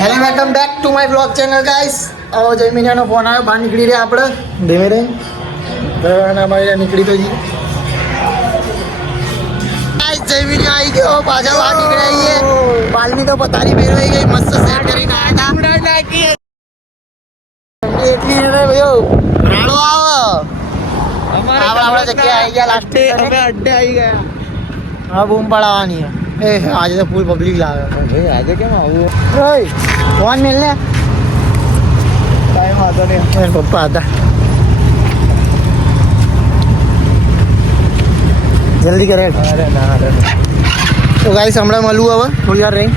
Hello welcome back to my blog channel guys. હવે જયમીનાનો phone આવ્યો, બહાર નીકળી રહ્યા આપણે ધીમે ધીમે અમારે નીકળી તો જઈએ. જયમીના આવી ગયો, પાછા બહાર નીકળ્યા છીએ. બાલની તો પથારી ફેરવાઈ ગઈ, મસ્ત સેટ કરીને આવ્યા હતા. એટલી ભાઈઓ રાડો આવે આપણે જગ્યાએ આવી ગયા. લાસ્ટ અમે અડ્ડે આવી ગયા. હા બૂમ પડાવવાની એ આજે તો ફૂલ પબ્લિક લાવે. ભાઈ આજે કેમ આવું ફોન મેલ ને ટાઈમ હતો ને પપ્પા હતા. જલ્દી કરે. અરે ના તો ગાઈસ હમણાં મળવું હવે થોડી વાર રહી.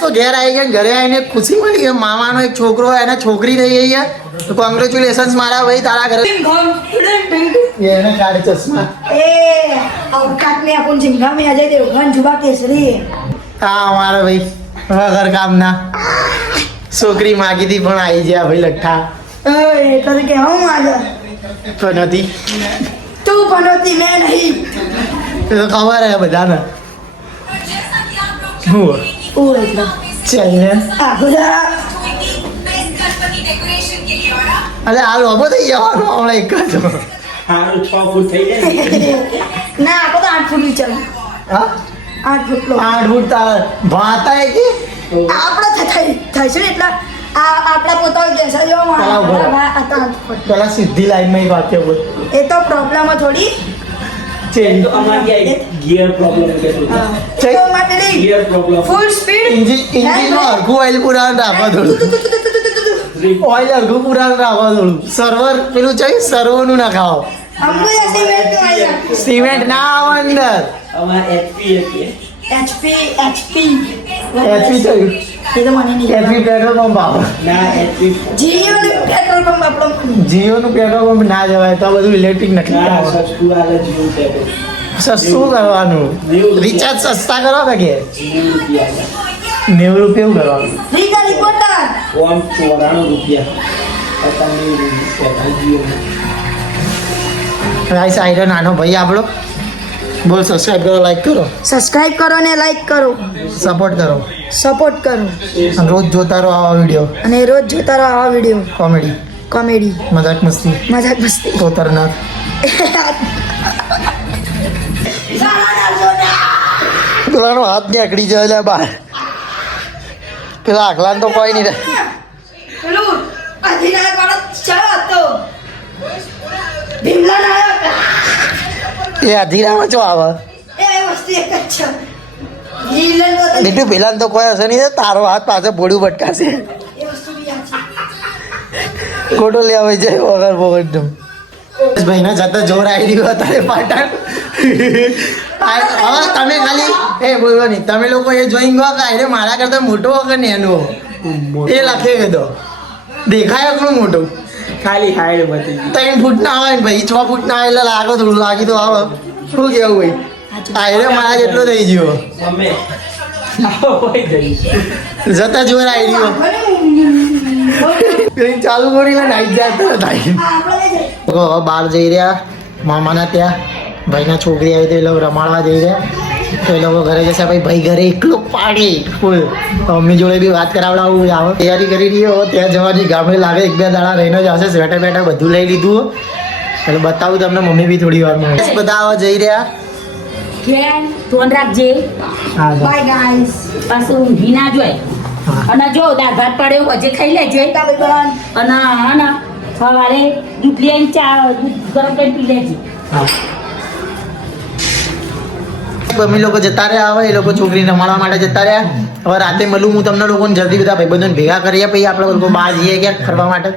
તો ઘેર આવી ગયા. ઘરે આવીને ખુશી મળી કે મામાનો એક છોકરો એને છોકરી થઈ ગઈ છે. તો કોંગ્રેચ્યુલેશન્સ મારા ભાઈ તારા ઘરે. એને કાઢે ચશ્મા. औकात में अपन झिंगा में आ जाए देवगन जुबा केसरी. હા અમારા ભાઈ ઘર કામ ના છોકરી માગી હતી પણ આવી ગયા ભાઈ લઠ્ઠા. એટલે કે હું માગે તો નથી. તું પનોતી મેં નહીં. એ તો ખબર હે બધાને. હું એટલે ચાલે આ બધા અરે આ લોબો થઈ જવાનો હમણાં એક જ. સારું 6 ફૂટ થઈ જાય ના આ તો 8 ફૂટ વિચાર. હા 8 ફૂટ લો 8 ફૂટ તાર ભાતા હે કે આપણે થાય છે ને એટલે આ આપણા પોતાનો દેશા જેવો પેલા ઉભો રહો. મારા આ 8 ફૂટ પેલા સીધી લાઈનમાં એક વાક્ય બોલ. એ તો પ્રોબ્લેમ થોડી ચેન્જ તો અમારી આ ગિયર પ્રોબ્લેમ કહેતું ચેક. તો માટે ગિયર પ્રોબ્લેમ ફૂલ સ્પીડ ઇન્જિનમાં હરખું ઓઇલ પુરાણ રાખવા થોડું. ઓઇલ હરખું પુરાણ રાખવા થોડું. સર્વર પેલું છે સર્વરનું ના ખાઓ. हमको ऐसे में तो आएगा સિમેન્ટ ના આવે અંદર. અમાર એચપી હતી HP એચપી થયું. ये तो माने नहीं એચપી પેટ્રોલ પંપ આવે. ના એચપી जियो ने पेट्रोल पंप આપણો જીઓનું પેટ્રોલ પંપ ના જવાય તો આ બધું ઇલેક્ટ્રિક નથી. ના સસ્તું આલે જીવ છે સસ્તું કરવાનું. રિચાર્જ સસ્તા કરો કે ₹90 ₹90 કરવાનું. રીગા રિપોર્ટર ઓમ ₹94 પતાની જીઓ ગાઈસ આયરો નાનો ભાઈ આપણો. બોલ સબસ્ક્રાઇબ કરો, લાઈક કરો, સબસ્ક્રાઇબ કરો ને લાઈક કરો, સપોર્ટ કરો. સપોર્ટ કરો અને રોજ જોતા રહો આવા વિડીયો. અને રોજ જોતા રહો આવા વિડીયો. કોમેડી, કોમેડી, મજાક મસ્તી, મજાક મસ્તી. ખતરનાક. પેલાનો હાથ નીકળી જાય એટલે બહાર. પેલા આખલાન તો કોઈ નહીં રહે. પેલું અધિનાયક વાળો ચાલો હતો ભીમલા નાયક એ અધીરામાં ચો આવે. એ વસ્તુ એક જ છે. વિલન તો બીજું પેલા તો કોઈ હશે નહીં. તારો હાથ પાસે બોડું ભટકાશે. એ વસ્તુ બી યાદ છે. ખોટો લેવા જાય વગર વગર. ભાઈ ના જતા જોર આવી રહ્યું અત્યારે પાટણ. હવે તમે ખાલી એ બોલવો નહીં. તમે લોકો એ જોઈ ગયો કે અરે મારા કરતા મોટો વગર ને એનો એ લખે દો. દેખાય એટલું મોટું. ખાલી હાઈડ બધી 3 ફૂટ ના આવે ને ભાઈ 6 ફૂટ ના આવે એટલે લાગો થોડું લાગી તો આવે. શું કેવું ભાઈ આયરે મારા જેટલો થઈ ગયો. અમે હોય ગઈ જતા જોર આવી રહ્યો. પેલી ચાલુ કરી લે નાઈ જાય તો થાય. બહાર જઈ રહ્યા મામાના ત્યાં. ભાઈના છોકરી આવી તો એ લોકો રમાડવા જઈ રહ્યા. તો એ લોકો ઘરે જશે. ભાઈ ઘરે એકલો પાડી ફૂલ. તો મમ્મી જોડે બી વાત કરાવડાવું આવે. તૈયારી કરી રહ્યો ત્યાં જવાની. ગામડે લાગે 1-2 દાડા રહીને જ આવશે. સ્વેટર બેટર બધું લઈ લીધું. એટલે બતાવું તમને. મમ્મી બી થોડી વારમાં બધા આવા જઈ રહ્યા. કેન ફોન રાખજે. હા બાય ગાઈસ. પાછું ઊંઘી ના જોય. અને જો દાળ ભાત પડ્યો હજે ખાઈ લેજે. અને સવારે દૂધ લઈને ચા દૂધ ગરમ કરીને પી લેજે. મમ્મી લોકો જતા રહ્યા. હવે એ લોકો છોકરીને રમાડવા માટે જતા રહ્યા. હવે રાતે મળું હું તમને લોકોને જલ્દી બધા ભાઈબંધોને ભેગા કરીએ. પછી આપણે લોકો બહાર જઈએ ક્યાંક ફરવા માટે.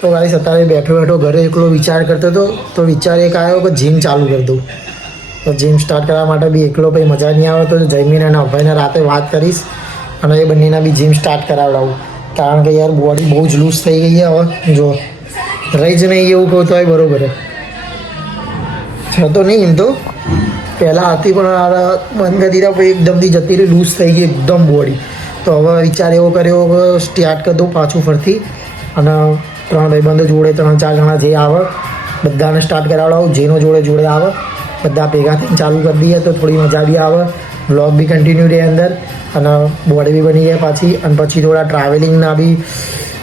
તો ગાઈસ અત્યારે બેઠો બેઠો ઘરે એકલો વિચાર કરતો હતો. તો વિચાર એક આવ્યો કે જીમ ચાલુ કરી દઉં. તો જીમ સ્ટાર્ટ કરવા માટે બી એકલો પછી મજા નહીં આવે. તો જયમીન અને અભયને રાતે વાત કરીશ અને એ બંનેના બી જીમ સ્ટાર્ટ કરાવડાવું. કારણ કે યાર બોડી બહુ જ લૂઝ થઈ ગઈ છે. હવે જો રહી જ નહીં એવું કહું તો બરોબર છે તો નહીં. એમ તો પહેલાં હતી પણ બંધ કરી દીધા પછી એકદમથી જતી રહી. લૂઝ થઈ ગઈ એકદમ બોડી. તો હવે વિચાર એવો કર્યો કે સ્ટાર્ટ કરી દઉં પાછું ફરતી. અને 3 ભાઈબંધો જોડે 3-4 જણા જે આવે બધાને સ્ટાર્ટ કરાવડાવું. જેનો જોડે આવે બધા ભેગા થઈને ચાલુ કરી દઈએ તો થોડી મજા બી આવે. વ્લોગ બી કન્ટિન્યુ રહે અંદર અને બોડી બી બની જાય પાછી અને પછી થોડા ટ્રાવેલિંગના બી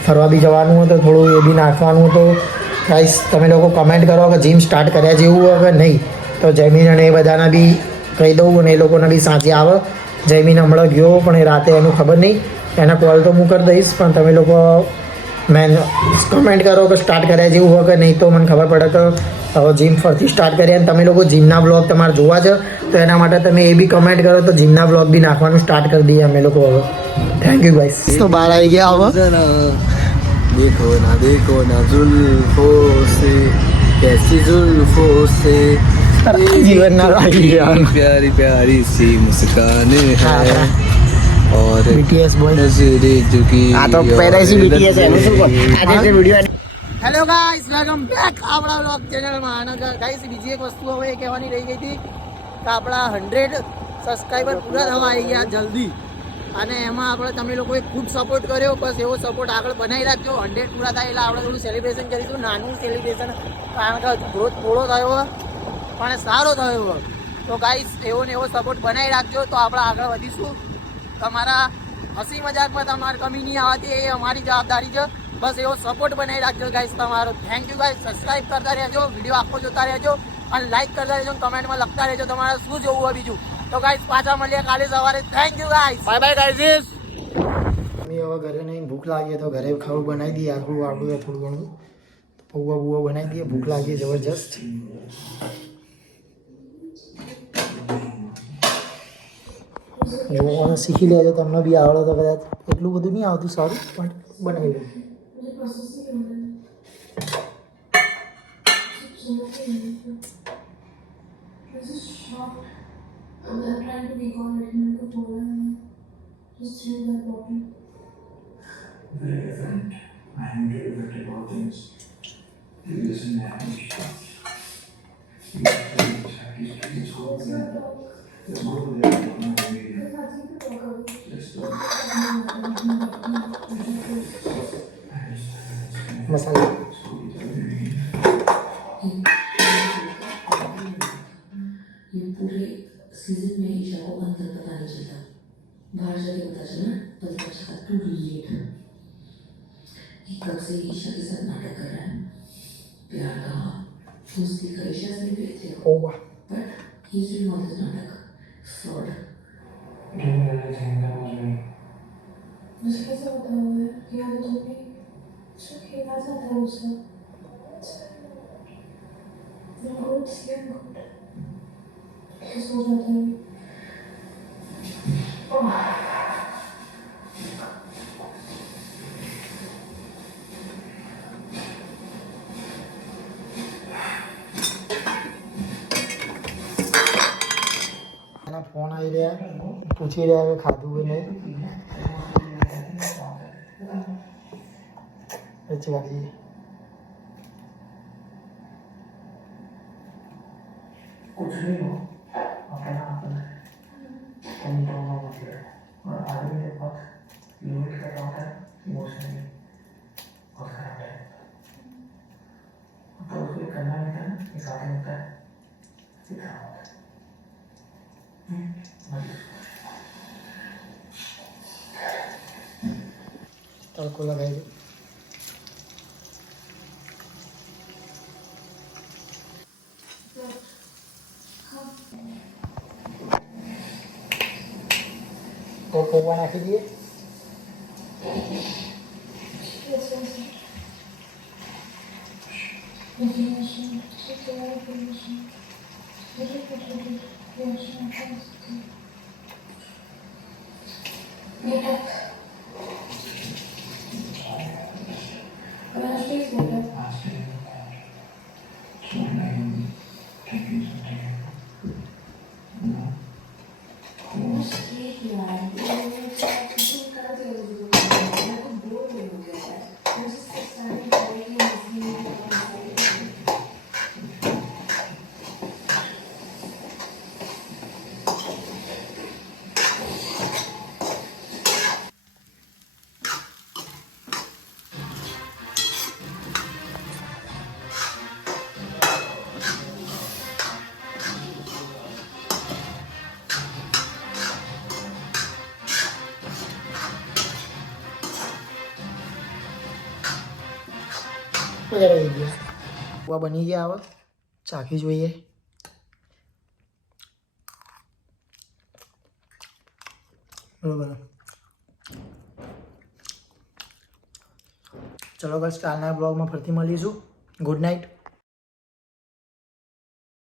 ફરવા બી જવાનું હોય તો થોડું એ બી નાખવાનું તો ગાઈસ તમે લોકો કમેન્ટ કરો કે જીમ સ્ટાર્ટ કર્યા જેવું હોય કે નહીં તો જમીન અને એ બધાના બી કહી દઉં અને એ લોકોને બી સાંજે આવે જમીન હમણાં ગયો પણ એ રાતે એનું ખબર નહીં એના કોલ તો હું કરી દઈશ પણ તમે લોકો મેં કમેન્ટ કરો કે સ્ટાર્ટ કર્યા જેવું હોય કે નહીં તો મને ખબર પડે કે હવે જીમ ફરતી સ્ટાર્ટ કર્યા અને તમે લોકો જીમના બ્લોગ તમારે જોવા છે તો એના માટે તમે એ બી કમેન્ટ કરો તો જીમના બ્લોગ બી નાખવાનું સ્ટાર્ટ કરી દઈએ અમે લોકો હવે થેન્ક યુ ગાઈસ તો બહાર આવી ગયા હવે देखो ना जुल्फों से कैसी जुल्फों से જીવનના લાગી ગયા प्यारी प्यारी सी मुस्कान है और BTS boy. नजरें झुकी આ તો પેરાસી BTS એનું શું કહો? આજે हाँ? જે video hello guys welcome back આપણા વ્લોગ ચેનલમાં અને ગાઈસ બીજી એક વસ્તુ હવે એ કહેવાની રહી ગઈ હતી કે આપણા 100 સબસ્ક્રાઈબર પૂરા થવા આવી ગયા જલ્દી અને એમાં આપણે તમે લોકોએ ખૂબ સપોર્ટ કર્યો બસ એવો સપોર્ટ આગળ બનાવી રાખજો 100 પૂરા થાય એટલે આપણે થોડું સેલિબ્રેશન કરીશું નાનું સેલિબ્રેશન કારણ કે ગ્રોથ થોડો થયો પણ સારો થયો તો ગાઈસ એવો ને એવો સપોર્ટ બનાવી રાખજો તો આપણે આગળ વધીશું તમારા હસી મજાકમાં તમારે કમી નહીં આવતી એ અમારી જવાબદારી છે બસ એવો સપોર્ટ બનાવી રાખજો ગાઈસ તમારો થેન્ક યુ ગાઈસ સબસ્ક્રાઈબ કરતા રહેજો વિડીયો આખો જોતા રહેજો અને લાઈક કરતા રહેજો કમેન્ટમાં લખતા રહેજો તમારે શું જોવું હોય બીજું તો ગાઈસ પાછા મળીએ કાલે સવારે thank you guys bye bye guys અમે હવે ઘરે નહીં ભૂખ લાગી તો ઘરે ખાવું બનાવી દઈએ આખું આપણું થોડું ઘણું પૌવા બુવા બનાવી દઈએ ભૂખ લાગી જબરજસ્ત એવું શીખી લેજો તમને બી આવડે તો કદાચ એટલું બધું નહીં આવતું સારું પણ બનાવી લો મસાલા ये पूरे सीजन में ईशा को अंतर पता नहीं चलता बाहर जाके पता चला पति का चक्कर टू लेट कब से ईशा के साथ नाटक कर रहा है प्यार का दोस्ती का ईशा से भी थे ઓવા but he is doing all this नाटक फ्रॉड मुझे कैसे पता हुआ है कि आगे तो भी जो खेला जाता है उसका गुड स्किन गुड कैसे हो जाता है એના ફોન આવી રહ્યા પૂછી રહ્યા કે ખાધું કે નહીં પછી કાઢીએ कुछ नहीं हो अपना अपना कम दोनों मतलब और आदमी के पास लिमिट का होता है इमोशनली बहुत खराब है तो उसको करना होता है हिसाब होता है सीखना होता है તડકો લગાવી દો તો પૌવા નાખી દઈએ વગેરે થઈ ગયો આ બની ગયા હવે ચાખી જોઈએ બરોબર ચલો બસ કાલના બ્લોગમાં ફરીથી મળીશું ગુડ નાઇટ